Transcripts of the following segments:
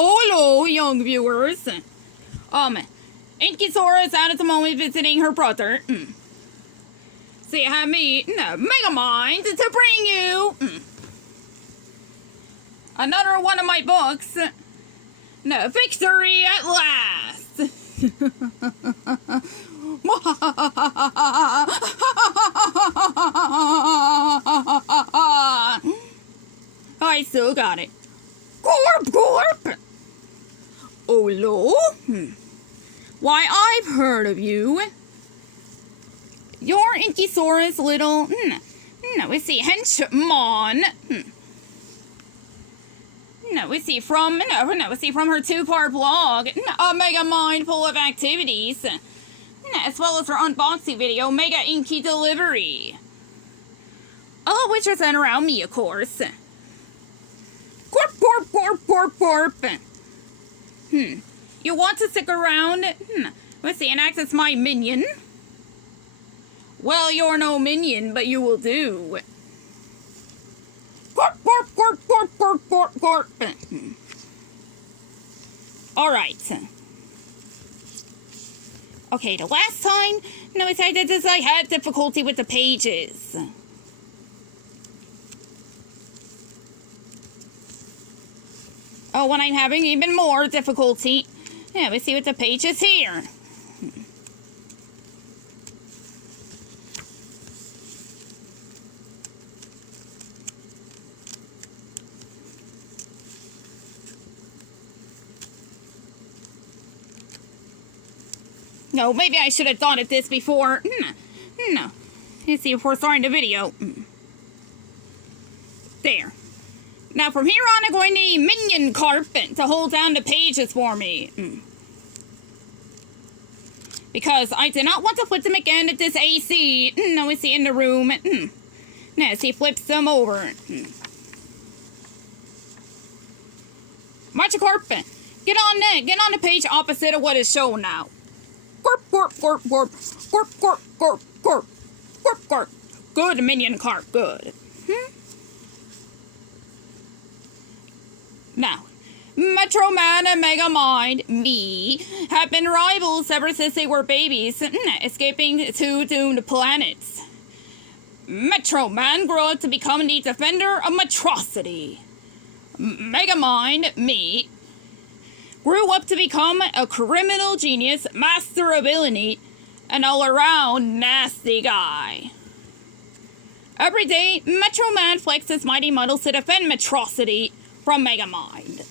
Hello, young viewers. Inkysora is out at the moment visiting her brother. So you have me, Megamind, to bring you another one of my books. Victory at last. I still got it. Gorp, gorp. Hello? Why, I've heard of you. You're Inkysora's little, we see henchman. We see from her two-part blog, a Megamind full of activities, as well as her unboxing video, Mega Inky Delivery. All of which are centered around me, of course. Gorp, gorp, gorp, gorp, gorp. You want to stick around? Let's see, and act as my minion? Well, you're no minion, but you will do. Gorp, gorp, gorp, gorp, gorp, gorp, gorp. Alright. Okay, the last time, I did this, I had difficulty with the pages. Oh, when I'm having even more difficulty. We see what the pages here. No, maybe I should have thought of this before. No. Let's see if we're starting the video. There. Now, from here on, I'm going to need minion-karp to hold down the pages for me. Because I do not want to flip them again at this AC. We see in the room. Now, as he flips them over. Magikarp, get on the page opposite of what is shown now. Gorp, gorp, gorp, gorp, gorp, gorp, gorp, gorp, gorp, gorp. Good, minion-karp, good. Now, Metro Man and Megamind, me, have been rivals ever since they were babies, escaping two doomed planets. Metro Man grew up to become the defender of Metrocity. Megamind, me, grew up to become a criminal genius, master of villainy, an all-around nasty guy. Every day, Metro Man flexes his mighty muscles to defend Metrocity from Megamind.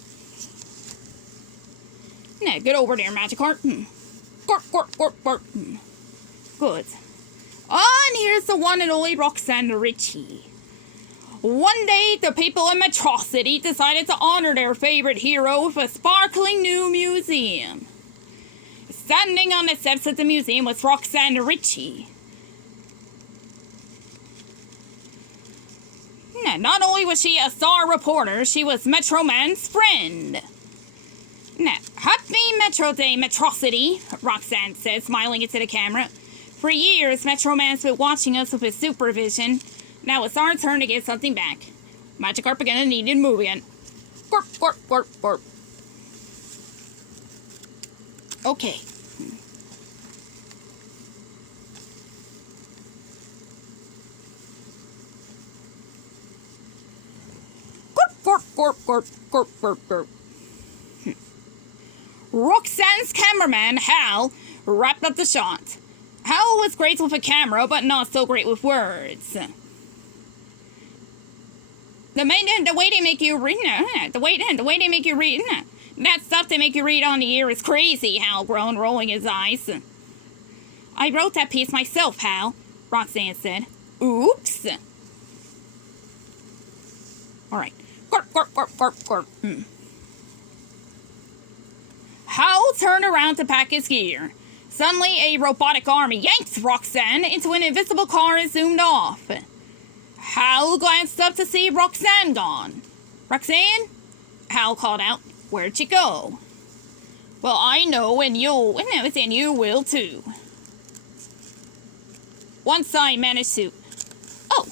Now, get over there, Magikarp. Gorp, gorp, gorp, gorp. Good. And here's the one and only Roxanne Ritchie. One day, the people of Metrocity decided to honor their favorite hero with a sparkling new museum. Standing on the steps of the museum was Roxanne Ritchie. Not only was she a star reporter, she was Metro Man's friend. Now, happy Metro Day, Metrocity, Roxanne said, smiling into the camera. For years, Metro Man's been watching us with his supervision. Now it's our turn to get something back. Magikarp again and needed to move again. Gorp, gorp, gorp, gorp. Okay. Gorp, gorp, gorp, gorp, gorp, gorp. Roxanne's cameraman, Hal, wrapped up the shot. Hal was great with a camera, but not so great with words. The way they make you read, the way they make you read, that stuff they make you read on the ear is crazy, Hal groaned, rolling his eyes. I wrote that piece myself, Hal, Roxanne said. Oops. Alright. Gorp, gorp, gorp, gorp, gorp. Hal turned around to pack his gear. Suddenly, a robotic arm yanked Roxanne into an invisible car and zoomed off. Hal glanced up to see Roxanne gone. Roxanne? Hal called out. Where'd you go? Well, I know, and you will too. Once I managed to... Oh!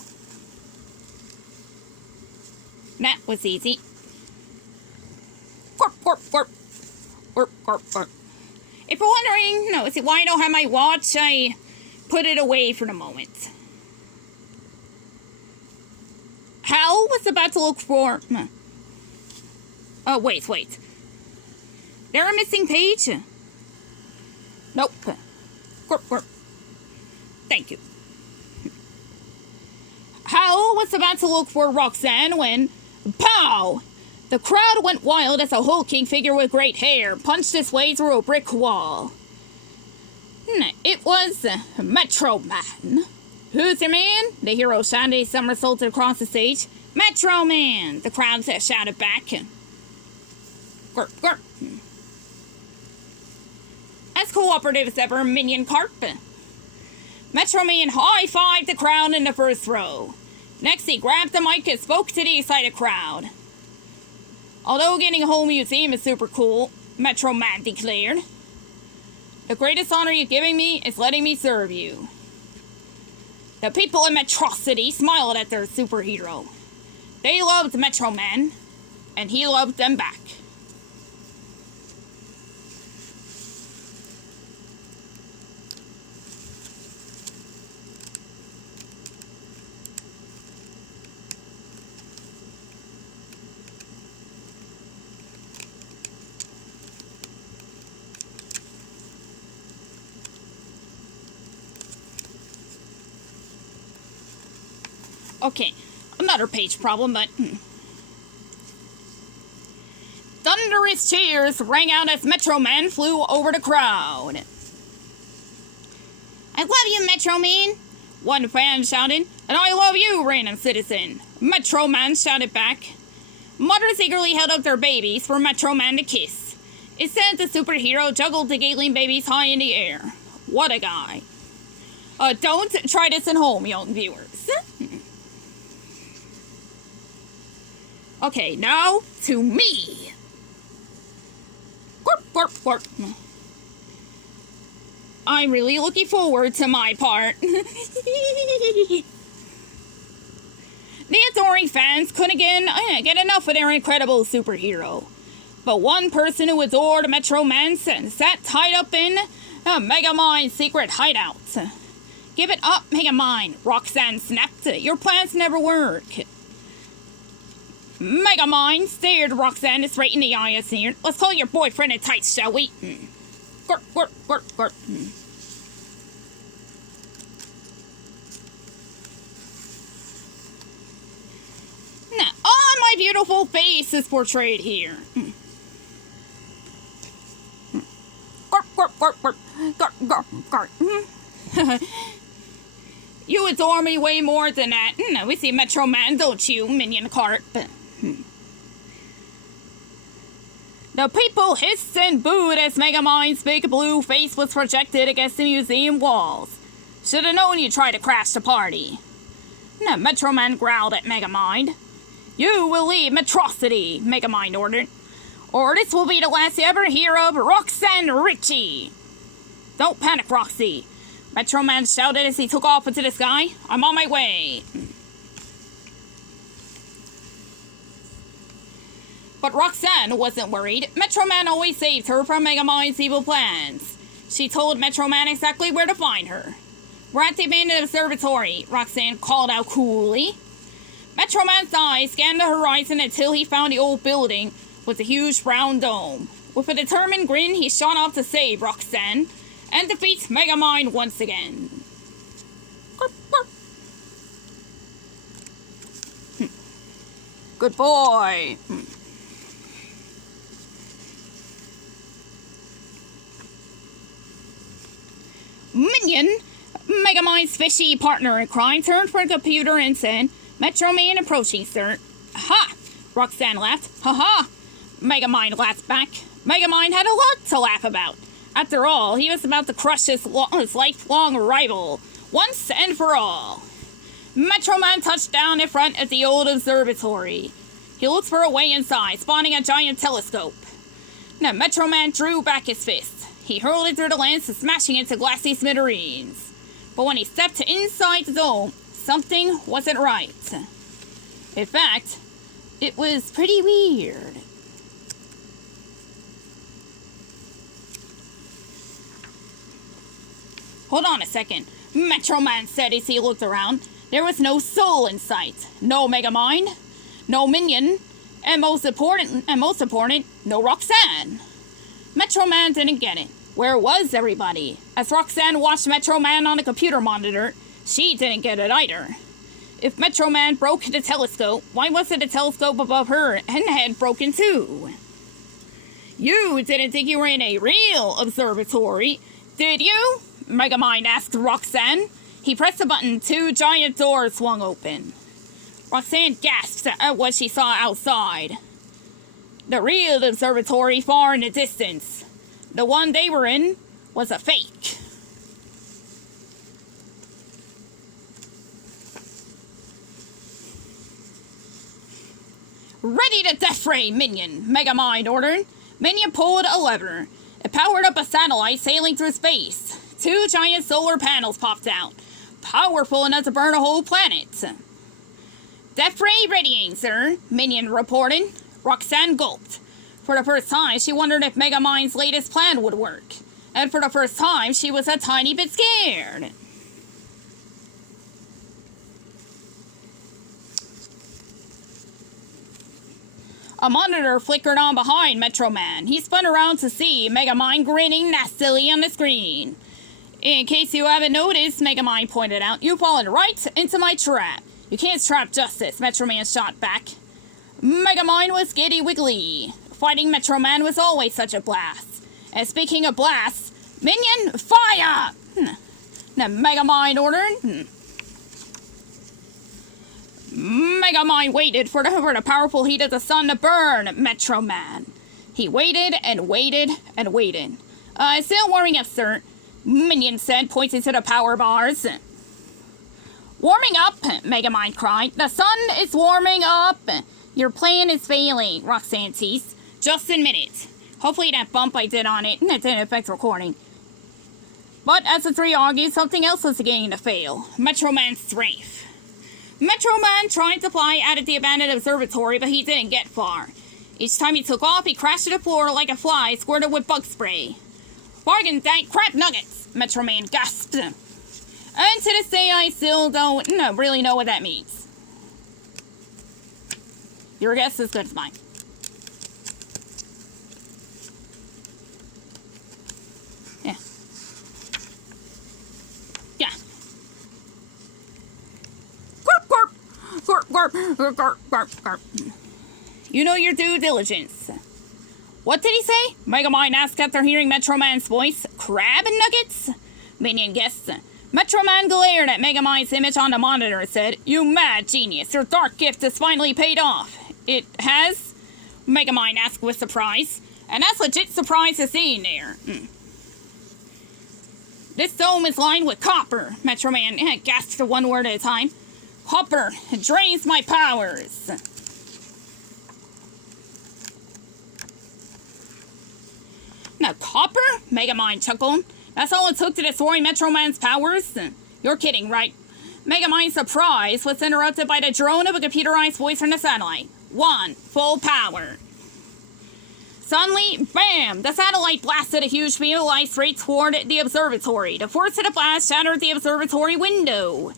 That was easy. Gorp, gorp. Gorp, gorp, gorp. If you're wondering, no, see why I don't have my watch, I put it away for the moment. Hal was about to look for... Oh, wait. There a missing page? Nope. Gorp, gorp. Thank you. Hal was about to look for Roxanne when... Pow! The crowd went wild as a hulking figure with great hair punched its way through a brick wall. It was Metro Man. Who's your man? The hero shouted, somersaulted across the stage. Metro Man! The crowd shouted back. Grr, grr. As cooperative as ever, minion-karp. Metro Man high-fived the crowd in the first row. Next, he grabbed the mic and spoke to the excited crowd. Although getting a whole museum is super cool, Metro Man declared, the greatest honor you're giving me is letting me serve you. The people in Metrocity smiled at their superhero. They loved Metro Man, and he loved them back. Okay, another page problem, but... Thunderous cheers rang out as Metro Man flew over the crowd. I love you, Metro Man, one fan shouted. And I love you, random citizen, Metro Man shouted back. Mothers eagerly held up their babies for Metro Man to kiss. Instead, the superhero juggled the giggling babies high in the air. What a guy. Don't try this at home, young viewers. Okay, now to me. Gorp, gorp, gorp. I'm really looking forward to my part. The adoring fans couldn't get enough of their incredible superhero. But one person who adored Metro Man sat tied up in Megamind's secret hideout. Give it up, Megamind, Roxanne snapped. Your plans never work. Megamind stared Roxanne straight in the eye and sneered. Let's call your boyfriend in tights, shall we? Gorp, gorp, gorp, gorp. Now, my beautiful face is portrayed here. Gorp, gorp, gorp, gorp. Gorp, gorp, gorp. You adore me way more than that. We see Metro Man, don't you, minion-karp? The people hissed and booed as Megamind's big blue face was projected against the museum walls. Should have known you'd try to crash the party. Metro Man growled at Megamind. You will leave Metrocity, Megamind ordered. Or this will be the last you ever hear of Roxanne Ritchie. Don't panic, Roxy. Metro Man shouted as he took off into the sky. I'm on my way. But Roxanne wasn't worried. Metro Man always saved her from Megamind's evil plans. She told Metro Man exactly where to find her. We're at the abandoned observatory, Roxanne called out coolly. Metro Man's eyes scanned the horizon until he found the old building with a huge round dome. With a determined grin, he shot off to save Roxanne and defeat Megamind once again. Good boy. Minion, Megamind's fishy partner in crime, turned for the computer and said, Metro Man approaching, sir. Ha! Roxanne laughed. Ha-ha! Megamind laughed back. Megamind had a lot to laugh about. After all, he was about to crush his lifelong rival, once and for all. Metro Man touched down in front of the old observatory. He looked for a way inside, spawning a giant telescope. Now, Metro Man drew back his fist. He hurled it through the lens, smashing into glassy smithereens. But when he stepped inside the dome, something wasn't right. In fact, it was pretty weird. Hold on a second. Metro Man said as he looked around. There was no soul in sight. No Megamind. No Minion. And most important, no Roxanne. Metro Man didn't get it. Where was everybody? As Roxanne watched Metro Man on a computer monitor, she didn't get it either. If Metro Man broke the telescope, why wasn't the telescope above her and had broken too? You didn't think you were in a real observatory, did you? Megamind asked Roxanne. He pressed a button. 2 giant doors swung open. Roxanne gasped at what she saw outside. The real observatory far in the distance. The one they were in was a fake. Ready to death ray, Minion, Megamind ordered. Minion pulled a lever. It powered up a satellite sailing through space. 2 giant solar panels popped out, powerful enough to burn a whole planet. Death ray readying, sir, Minion reported. Roxanne gulped. For the first time, she wondered if Megamind's latest plan would work. And for the first time, she was a tiny bit scared. A monitor flickered on behind Metro Man. He spun around to see Megamind grinning nastily on the screen. In case you haven't noticed, Megamind pointed out, you've fallen right into my trap. You can't trap justice, Metro Man shot back. Megamind was giddy with glee. Fighting Metro Man was always such a blast. And speaking of blasts, Minion, fire! Now Megamind ordered. Megamind waited for the powerful heat of the sun to burn Metro Man. He waited and waited and waited. Still warming up, sir, Minion said, pointing to the power bars. Warming up, Megamind cried. The sun is warming up. Your plan is failing, Roxanne teased. Just admit it. Hopefully that bump I did on it didn't affect recording. But as the 3 argued, something else was beginning to fail. Metro Man's strength. Metro Man tried to fly out of the abandoned observatory, but he didn't get far. Each time he took off, he crashed to the floor like a fly squirted with bug spray. Bargain dank crap nuggets, Metro Man gasped. And to this day, I still don't really know what that means. Your guess is good as mine. Yeah. Yeah. Gorp. You know your due diligence. What did he say? Megamind asked after hearing Metro Man's voice. Crab nuggets? Minion guessed. Metro Man glared at Megamind's image on the monitor and said, You mad genius, your dark gift has finally paid off. It has? Megamind asked with surprise. And that's legit surprise to see in there. This dome is lined with copper, Metro Man gasped for one word at a time. Copper drains my powers. Now, copper? Megamind chuckled. That's all it took to destroy Metro Man's powers? You're kidding, right? Megamind's surprise was interrupted by the drone of a computerized voice from the satellite. 1, full power. Suddenly, bam! The satellite blasted a huge beam of light straight toward the observatory. The force of the blast shattered the observatory window.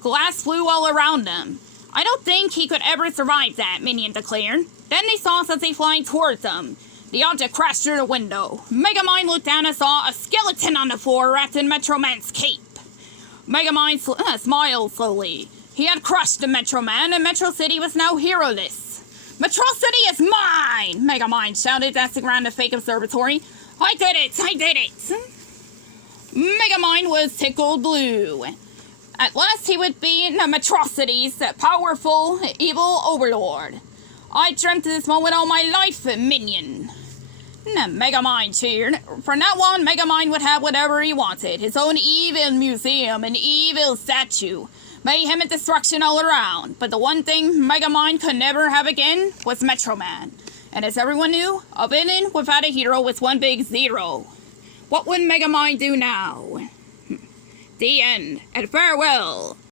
Glass flew all around them. I don't think he could ever survive that, Minion declared. Then they saw something flying towards them. The object crashed through the window. Megamind looked down and saw a skeleton on the floor wrapped in Metro Man's cape. Megamind smiled slowly. He had crushed the Metro Man, and Metro City was now heroless. Metro City is mine! Megamind shouted, dancing around the fake observatory. I did it! Megamind was tickled blue. At last he would be in Metrocity's powerful, evil overlord. I dreamt of this moment all my life, Minion. Megamind cheered. From now on, Megamind would have whatever he wanted. His own evil museum, an evil statue. Mayhem and destruction all around. But the one thing Megamind could never have again was Metro Man. And as everyone knew, a villain without a hero was one big zero. What would Megamind do now? The end, and farewell.